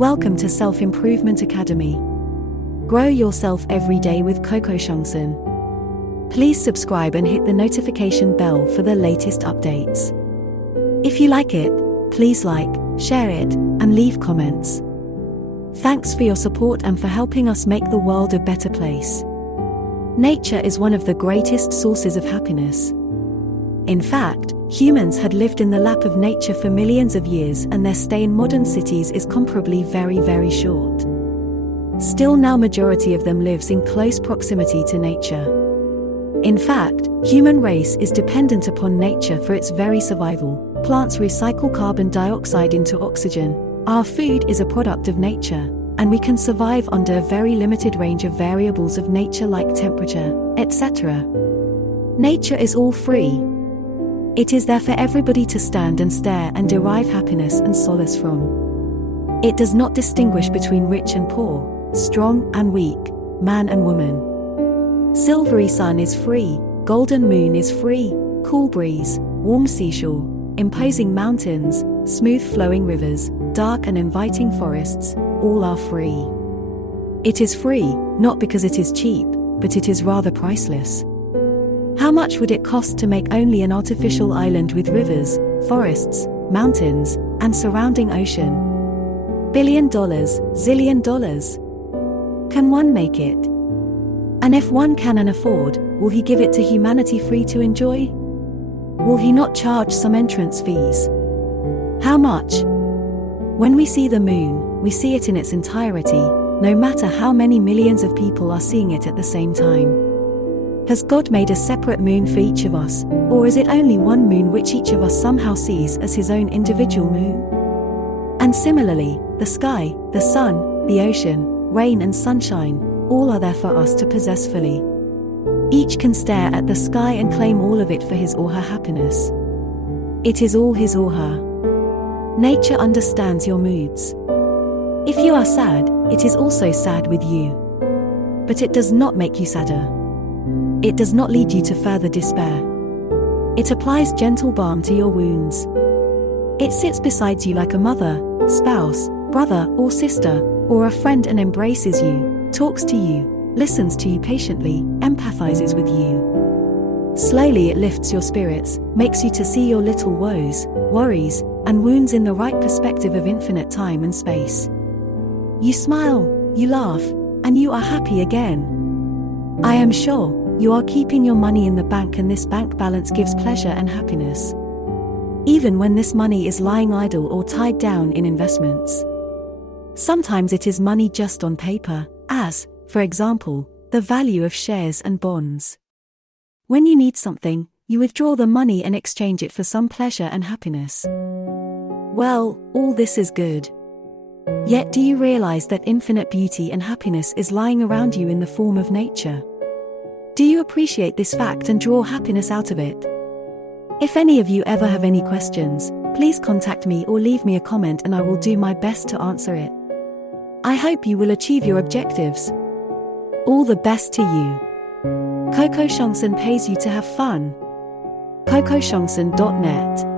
Welcome to Self-Improvement Academy. Grow yourself every day with KOKOSHUNGSAN. Please subscribe and hit the notification bell for the latest updates. If you like it, please like, share it, and leave comments. Thanks for your support and for helping us make the world a better place. Nature is one of the greatest sources of happiness. In fact, humans had lived in the lap of nature for millions of years, and their stay in modern cities is comparably very short. Still, now majority of them lives in close proximity to nature. In fact, human race is dependent upon nature for its very survival. Plants recycle carbon dioxide into oxygen. Our food is a product of nature, and we can survive under a very limited range of variables of nature like temperature, etc. Nature is all free. It is there for everybody to stand and stare and derive happiness and solace from. It does not distinguish between rich and poor, strong and weak, man and woman. Silvery sun is free, golden moon is free, cool breeze, warm seashore, imposing mountains, smooth flowing rivers, dark and inviting forests, all are free. It is free, not because it is cheap, but it is rather priceless. How much would it cost to make only an artificial island with rivers, forests, mountains, and surrounding ocean? $1 billion, zillion dollars. Can one make it? And if one can and afford, will he give it to humanity free to enjoy? Will he not charge some entrance fees? How much? When we see the moon, we see it in its entirety, no matter how many millions of people are seeing it at the same time. Has God made a separate moon for each of us, or is it only one moon which each of us somehow sees as his own individual moon? And similarly, the sky, the sun, the ocean, rain and sunshine, all are there for us to possess fully. Each can stare at the sky and claim all of it for his or her happiness. It is all his or her. Nature understands your moods. If you are sad, it is also sad with you. But it does not make you sadder. It does not lead you to further despair. It applies gentle balm to your wounds. It sits beside you like a mother, spouse, brother or sister, or a friend and embraces you, talks to you, listens to you patiently, empathizes with you. Slowly it lifts your spirits, makes you to see your little woes, worries, and wounds in the right perspective of infinite time and space. You smile, you laugh, and you are happy again. I am sure you are keeping your money in the bank, and this bank balance gives pleasure and happiness. Even when this money is lying idle or tied down in investments. Sometimes it is money just on paper, as, for example, the value of shares and bonds. When you need something, you withdraw the money and exchange it for some pleasure and happiness. Well, all this is good. Yet do you realize that infinite beauty and happiness is lying around you in the form of nature? Do you appreciate this fact and draw happiness out of it? If any of you ever have any questions, please contact me or leave me a comment and I will do my best to answer it. I hope you will achieve your objectives. All the best to you. KOKOSHUNGSAN pays you to have fun. KOKOSHUNGSAN.net